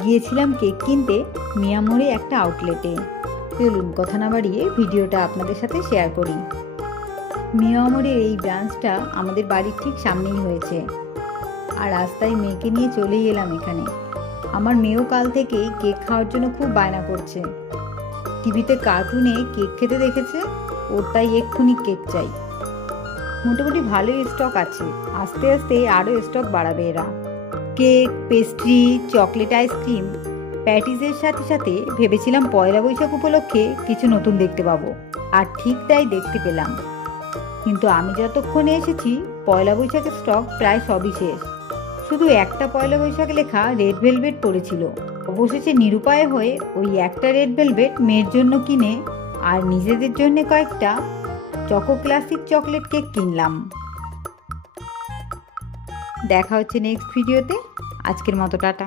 গিয়েছিলাম কেক কিনতে মিয়ামোড়ে একটা আউটলেটে। চলুন কথা না বাড়িয়ে ভিডিওটা আপনাদের সাথে শেয়ার করি। মিয়ামোড়ের এই ব্রাঞ্চটা আমাদের বাড়ির ঠিক সামনেই হয়েছে, আর রাস্তায় মেয়েকে নিয়ে চলেই এলাম এখানে। আমার মেয়েও কাল থেকেই কেক খাওয়ার জন্য খুব বায়না করছে। টিভিতে কার্টুনে কেক খেতে দেখেছে, ওর তাই এক্ষুনি কেক চাই। মোটামুটি ভালোই স্টক আছে, আস্তে আস্তে আরও স্টক বাড়াবে এরা। কেক, পেস্ট্রি, চকলেট আইসক্রিম, প্যাটিসের সাথে সাথে ভেবেছিলাম পয়লা বৈশাখ উপলক্ষে কিছু নতুন দেখতে পাবো, আর ঠিক তাই দেখতে পেলাম। কিন্তু আমি যতক্ষণে এসেছি পয়লা বৈশাখের স্টক প্রায় সবই শেষ। শুধু একটা পয়লা বৈশাখ লেখা রেড ভেলভেট পড়েছিল। অবশেষে নিরুপায় হয়ে ওই একটা রেড ভেলভেট মেয়ের জন্য কিনে আর নিজেদের জন্য কয়েকটা চকো ক্লাসিক চকলেট কেক কিনলাম। দেখা হচ্ছে নেক্সট ভিডিওতে। আজকের মতো টাটা।